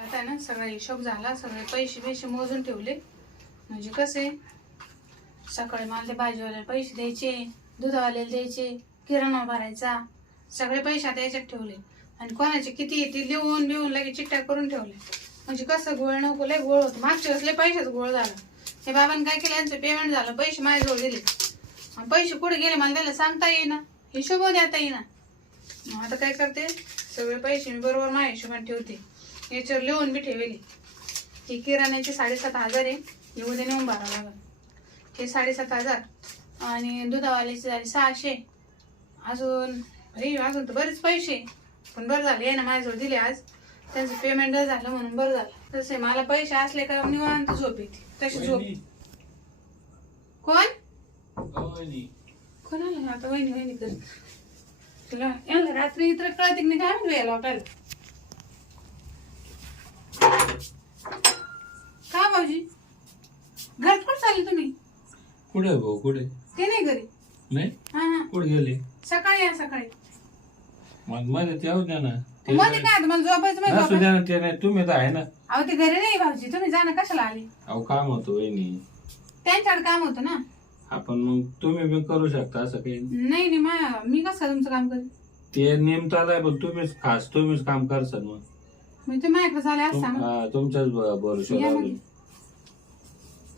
आता ना सगळा हिशोब झाला सगळे पैसे पैसे मोजून ठेवले. म्हणजे कसे? सकाळी मला ते भाजीवाल्याला पैसे द्यायचे दुधावाल्याला द्यायचे किराणा भरायचा. सगळे पैसे आता याच्यात ठेवले. आणि कोणाचे किती येते लिहून लिहून लगेच चिट्ट्या करून ठेवले. म्हणजे कसं गोळ नको लय गोळ होतं. मागच्या वेळेस लय पैशाच गोळ झाला. हे बाबांनी काय केलं? यांचं पेमेंट झालं. पैसे माझ्याजवळ दिले पैसे कुठे गेले मला त्याला सांगता येईना. हिशोब देता येईना. मग आता काय करते? सगळे पैसे मी बरोबर माझ्या हिशोबाने ठेवते. याच्यावर लिहून बी ठेवले. ही किराण्याचे साडेसात हजार आहे. हे उद्या नेऊन भरावं लागेल. हे साडेसात हजार. आणि दुधावाल्याचे झाले सहाशे. अजून अरे अजून तर बरेच पैसे. पण बरं झालं आहे ना माझ्याजवळ दिले आज. त्यांचं पेमेंट झालं म्हणून बरं झालं. तसे मला पैसे असले का निवांत झोप येते. तशी झोप. कोण? कोण आलं? आता वहिनी वहिनी कर तुला रात्री इतर कळते की नाही? काय म्हणतो या लोकांना का भाऊजी? घर कुठं चालले तुम्ही? कुठे भाऊ? कुठे? ते नाही घरी. नाही? हा हा. कुठे गेले? सकाळी या सकाळी. मग मध्ये ते येऊ द्या ना. ते मध्ये काय तुम्हाला झोपायचं माहिती असू झोपायचं. द्या ना ते नाही. तुम्ही तर आहे ना. अहो ते घरी नाही भाऊजी. तुम्ही जाणं कशाला आले? अहो काम होतं वहिनी. त्यांच्याकडे काम होतं ना. आपण मग तुम्ही बी करू शकता असं काही नाही. नाही मा मी कसं काय तुमचं काम करेन? ते नेमतालाय पण तुम्हीच खास तुम्हीच काम करसाल मग. मी तुम्ही माझ्याकडे झाले असता तुम- मग. हा, तुमच्याच या मग.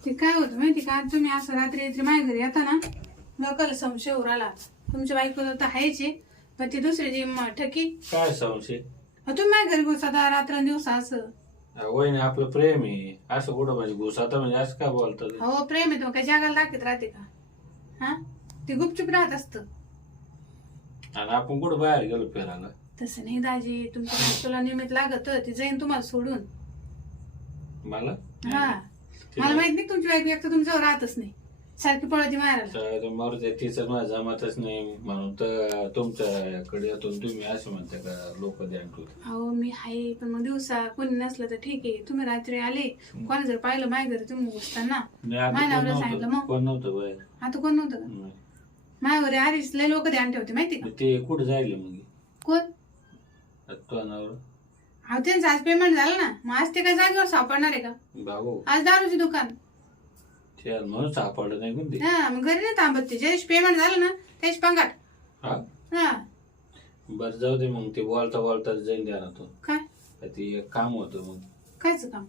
ते काय होतं माहिती का? तुम्ही असं रात्री रात्री माझ्या घरी येता ना लोकांना संशय उराला तुमच्या बायकोला तर आहेच आहे पण ती दुसरी जी म- ठकी. काय संशय? अहो, तुम्ही माझ्या घरी घुसता रात्र दिवस असं. वहिनी आपलं प्रेम आहे. असं कुठं म्हणजे घुसाता म्हणजे असं का बोलतात हो प्रेम आहे तो काय जगाला दाखवत राहते का? हा? ते गुपचूप राहत असतं. आणि आपण कुठं बाहेर गेलो फिरायला? तसं नाही दाजी तुमच्या बायकोला निमित्त लागत ती जाईन तुम्हाला सोडून. मला? हा. मला माहीत नाही तुमची बायको एक तर तुमच्यावर राहतच नाही. सारखी पळती मारायला. तर मरू दे तिचं मला जमतच नाही म्हणून तर तुमच्याकडे येतो आणि तुम्ही असे म्हणता का लोक ठेवतात अहो मी आहे पण मग दिवसा कोणी नसलं तर ठीक आहे. तुम्ही रात्री आले कोणी जर पाहिलं माझ्या घरी तुम्ही घुसता ना नाही आता माझ्या कोण सांगितलं नव्हतं? मग. कोण नव्हतं बाहेर? आता कोण नव्हतं? का नाही. माझ्या घरी आधीच लय लोक ध्यान ठेवते माहिती का? ते कुठं जायले मग? कोण? अहो त्यांचं आज पेमेंट झालं ना. मग आज ते काय जागेवर सापडणार आहे का? भाऊ आज दारूची दुकान. ते म्हणून सापडलं नाही कोण ते हा मग घरी नाही थांबत ते. ज्या पेमेंट झालं ना त्याची पंगाट. हा? हा. बरं जाऊ दे मग ते बोलता बोलता जाईन द्या ना तो काय ते एक काम होतं मग. कायच काम?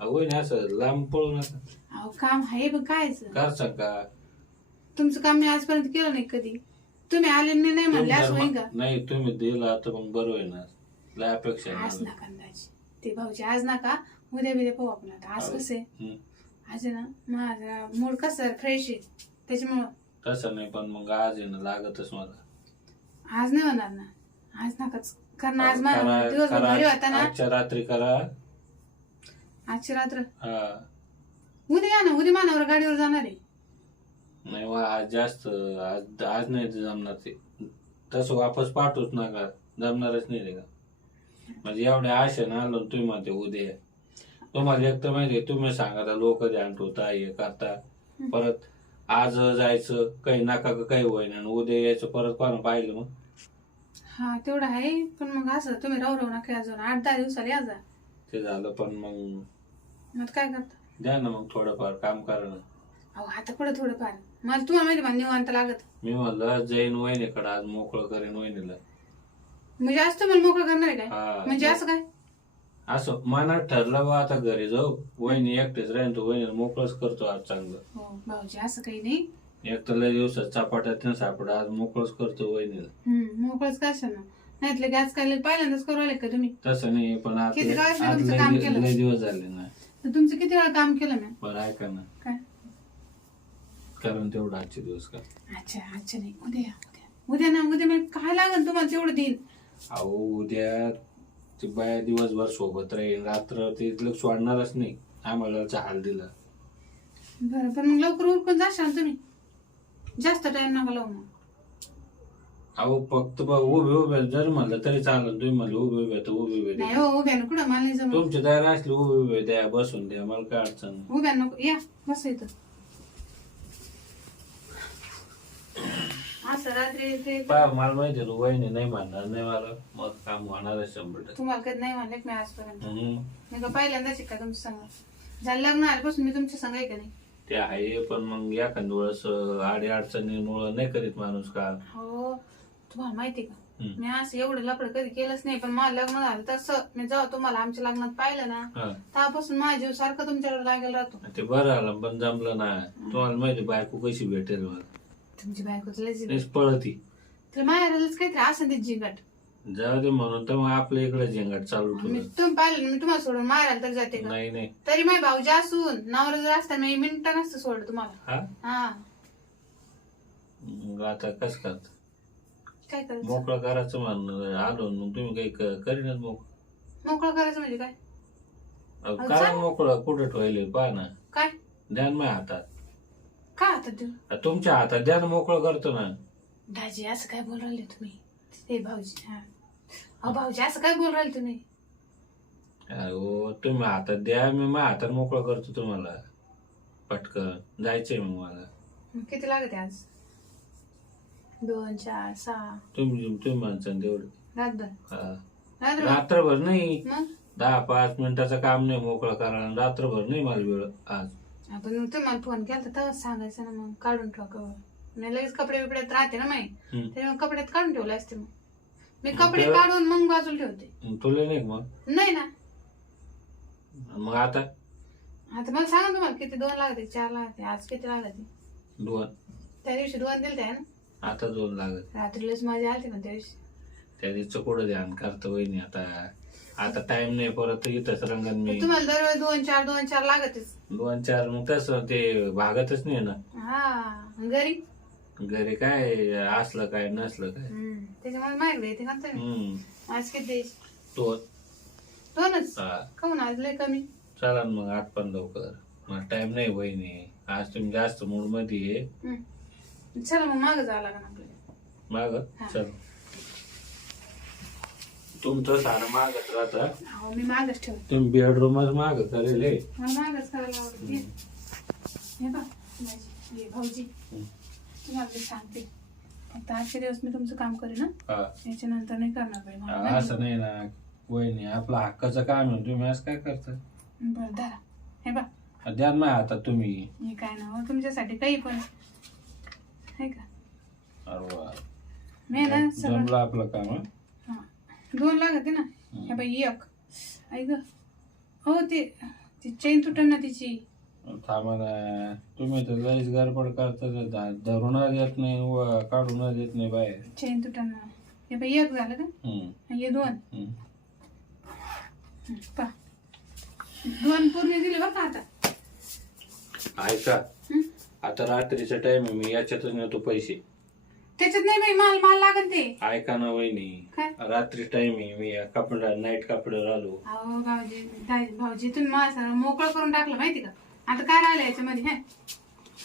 अहो नाही असं लांब पळू नका अहो काम आहे पण कायच? करसा का तुमचं काम मी आजपर्यंत केलं नाही कधी. तुम्ही आले नाही नाही म्हणले असं होईन का? नाही तुम्ही दिला तर मग बरं होईल ना. लय अपेक्षा आहे आज मला. नका अंदाज. ते भाऊजी आज नका. उद्या बिद्या पाहू आपण आता. आज कसं आहे? हं. आज आहे ना माझा मूड कसं फ्रेश आहे. त्याच्यामुळं तसं नाही पण मग आज आहे ना लागतच मला. आज नाही होणार ना? आज नकाच. कारण आज माझा करा- दिवस करा. घरी होता ना? आजच्या रात्री करा. आजची रात्र? हा. उद्या या ना उद्या मानावर गाडीवर जाणार आहे. नाही वा आज जास्त आज आज नाही जमणार ते. तसं वापस पाठवूच नका. जमणारच नाही रे का? म्हणजे एवढ्या आशेनं आलो तुम्ही म्हणते उद्या. या. तुम्हाला एक तर माहिती तुम्ही सांगा लोक ध्यान ठेवता हे करता. परत आज जायचं काही नका का काही होईना. आणि उद्या यायचं परत कोणा पाहिलं मग? हा तेवढं आहे. पण मग असं तुम्ही राहू राहू नका अजून आठ दहा दिवसाला या जा. ते झालं पण मग मग काय करता? द्या ना मग थोडंफार काम करा ना. अहो आता कुठं थोडंफार? मला तुम्हाला माहिती मला निवांत लागत. मी म्हणलं जाईन वहिनीकडे आज मोकळं करेन वहिनीला. म्हणजे आज तुम्हाला मोकळं करणार आहे काय? हा म्हणजे असं काय? असं मनात ठरलं बा आता घरी जाऊ. वहिनी एकटेच राहीन तो वहिनीला मोकळंच करतो आज चांगलं. हो भाऊजी असं काही नाही. एक तर लय दिवसात चपाट्यात नाही सापडा आज मोकळंच करतो वहिनीला. हम्म मोकळंच काय ना नाहीतलं गॅस काय पहिल्यांदाच करू आले का तुम्ही? तसं नाही पण आज किती दिवस आज तुमचं लय काम दिवस- केलं? लय दिवस झाले ना तर तुमचं किती वेळा काम केलं मी बरं ऐका ना. कारण तेवढं आजचे दिवस का? अच्छा अच्छा नाही. उद्या उद्या. उद्या ना उद्या मग काय लागेल तुम्हाला तेवढं देईन अहो उद्या ती बाया दिवसभर सोबत राहील. रात्र ते लक्ष वाढणारच नाही. आम्हाला हाल दिला. बरं पण मग लवकर उरकून जाशाल तुम्ही. जास्त टाइम नका लावू मग. अहो फक्त बा उभे उभे. जरी म्हणलं तरी चालेल. तुम्ही म्हणलं उभे उभे तर उभे उभे नाही द्या. हो कुठं? मला नाही जमत. तुमची तयारी असली उभे उभे द्या. बसून द्या. मला काय अडचण नाही. उभ्या नको. या बस इथं. असं रात्री ते पहा मला माहिती आहे, वहिनी नाही मानणार नाही मला. मग काम होणार आहे शंभर टक्के. तुम्हाला कधी नाही म्हणले मी आजपर्यंत. हम्म. मी का पहिल्यांदाच आहे का तुमच्या संग? झालं लग्न आल्यापासून मी तुमच्या संग आहे का नाही? ते आहे पण मग एखाद वेळेस आडी अडचणीमुळं नाही करीत माणूस का? हो तुम्हाला माहिती का? हम्म. मी असं एवढं लपड कधी केलंच नाही पण मला लग्न झालं तसं. मी जेव्हा तुम्हाला आमच्या लग्नात पाहिलं ना हा. तेव्हापासून माझा जीव सारखं तुमच्याकडे लागेल राहतो. ते बरं आलं पण जमलं ना तुम्हाला माहिती बायको कशी भेटेल मला तुमची बायको तुला जी तेच पळती. तिला माहेरालाच काहीतरी असं ते जिंगाट? जाऊ दे म्हणून तर मग आपल्या इकडे झेंगाट चालू मी ठेवलं तुम्ही पाहिलं मी तुम्हाला सोडून माहेराला तर जाते का? नाही नाही. तरी माझी भाऊजी असून नवरा जर असता मी मिनिटं नसतं सोडलं तुम्हाला. हा? हा. मग आता कस करत? काय करायचं? मोकळं करायचं म्हणून आलो मग तुम्ही काही क- करीनच मोक मोकळं? करायचं म्हणजे काय? अहो, अहो, काय चाल. मोकळं? कुठं ठेवले पहा ना. काय? ध्यान माझ्या हातात. काय आता आ, तुमच्या हातात ध्यान मोकळं करतो ना. दाजी असं काय बोल राहिले तुम्ही? ते भाऊजी हा. अहो भाऊजी असं काय बोल राहिले तुम्ही? अहो तुम्ही हातात द्या मी माझ्या हातात मोकळं करतो तुम्हाला. पटकन जायचंय मग मला. मग किती लागते आज? दोन चार सहा. तुम्ही तुम्ही म्हणसान तेवढं. रातभर हा. रात्रभर नाही. मग? दहा पाच मिनिटाचं काम नाही मोकळं करायला. रात्रभर नाही मला वेळ आज. आपण तुम्हाला फोन केला तर तेव्हाच सांगायचं ना मग काढून ठेवा मी लगेच कपडे बिपड्यात राहते ना माही. त्यामुळे कपड्यात काढून ठेवले असते मग. मी कपडे ते- काढून मग बाजूला ठेवते. तुला नाही का मग? नाही ना. मग आता? आता मला सांगा तुम्हाला किती दोन लागते चार लागते आज किती लागते? दोन. त्या दिवशी दोन दिले त्या ना. आता दोन लागत. रात्रीलाच माझी आलती पण त्या दिवशी. त्या दिवशी कुठं ध्यान करतो वहिनी आता. आता टाइम नाही परत इथंच रंगन मी. तुम्हाला दरवेळेस दोन चार दोन चार लागतच. दोन चार मग तसं ते भागतच नाही ना. हा घरी? घरी काय असलं काय नसलं काय. हम्म. त्याच्यामुळे माझ्याकडे येते का हम्म. आज किती द्यायची दोन. दोनच? हा. काहून आज लय कमी? चला ना मग आठ पण लवकर. टाइम नाही वहिनी. आज तुम्ही जास्त मूडमध्ये आहे. हम्म. चला मग मागं जावं लागेल आपल्याला. माग? हा. चल. तुमचं सारं मागत राहता. मी मागच ठेवते. तुम्ही बेडरूमच माग करेल हे. मला मागच करायला आवडते हे माझी हे भाऊजी. हम्म. तुम्हाला मी सांगते. फक्त आजचे दिवस मी तुमचं काम करेन ना हा. याच्यानंतर नाही करणार बाई मला हा, नाही. असं नाही ना. वहिनी आपलं हक्काचं काम आहे. तुम्ही असं काय करता? बरं धरा. हे बा द्या ना आता तुम्ही. हे काय ना हो, तुमच्यासाठी काही पण. आहे का? अरे वा. मी ना सगळं. जमलं आपलं काम हं? दोन लागते ना. हे बाई एक. ऐक हो ते ती चेन तुटन ना तिची. थांबा ना. तुम्ही तर लईच गडबड करता धरून देत नाही व काढून देत नाही बाहेर. चेन तुटन. ना हे बाई एक झालं का हम्म, हे दोन. हम्म. पा. दोन पूर्ण दिले बघा आता? ऐका. हं? आता रात्रीचा टाइम आहे. मी याच्यातच नेतो पैसे. त्याच्यात नाही बाई माल माल लागत ते. ऐका ना वहिनी काय? रात्री टाइम आहे मी कपडा नाईट कपडे आलो. अहो भाऊजी भाऊजी तुम्ही मला सगळं मोकळं करून टाकलं माहिती का? आता काय राहिलं याच्यामध्ये हे?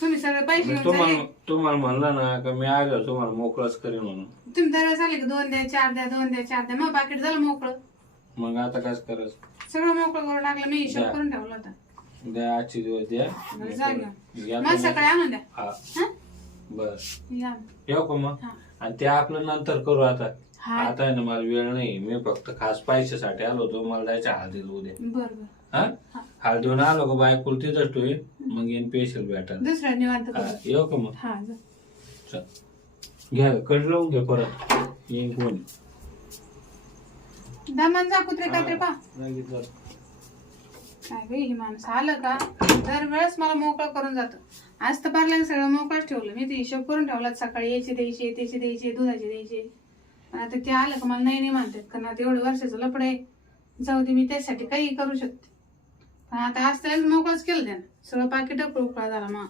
तुम्ही सगळे पैसे मी घेऊन तुम्हाला चालले. तुम्हाला म्हणलं ना का मी आलो तुम्हाला मोकळच करेन म्हणून. तुम्ही दरवेळेस आले की दोन द्या चार द्या दोन द्या चार द्या मग बाकीट झालं मोकळं. मग आता काय करायचं? सगळं मोकळं करून टाकलं मी हिशोब द्या. करून ठेवला होता. द्या आजची दिवस द्या. तुम्ही. सकाळी आणून द्या. हा. हा? बर. या. येऊ का मग? हा. आणि ते आपलं नंतर करू आता. हा. आता आहे ना मला वेळ नाही. मी फक्त खास पैशासाठी आलो होतो. मला जायचं हळदीला उद्या. बर बर. हा? हा. हळदीवर आलो का बायकोल तिथंच ठेवीन मग येईन पेशल भेटायला. दुसऱ्या निवांत हा, करू येऊ का मग? हा जा. चल. घ्या कट लावून घ्या परत. येईन कोण. दमान जा कुत्रे कात्रे पा. काय बाई हे माणूस आलं का? दरवेळेस मला मोकळं करून जातं. आज तर पारला सगळं मोकळंच ठेवलं. मी ते हिशोब करून ठेवला सकाळी यायचे द्यायचे त्याचे द्यायचे दुधाचे द्यायचे. पण आता ते आलं का मला नाही नाही म्हणतात. कारण आता एवढं वर्षाचं लपड आहे. जाऊ दे मी त्यासाठी काही करू शकते. पण आता आज त्याला मोकळंच केलं त्यानं. सगळं पाकिट उकळा झाला मग.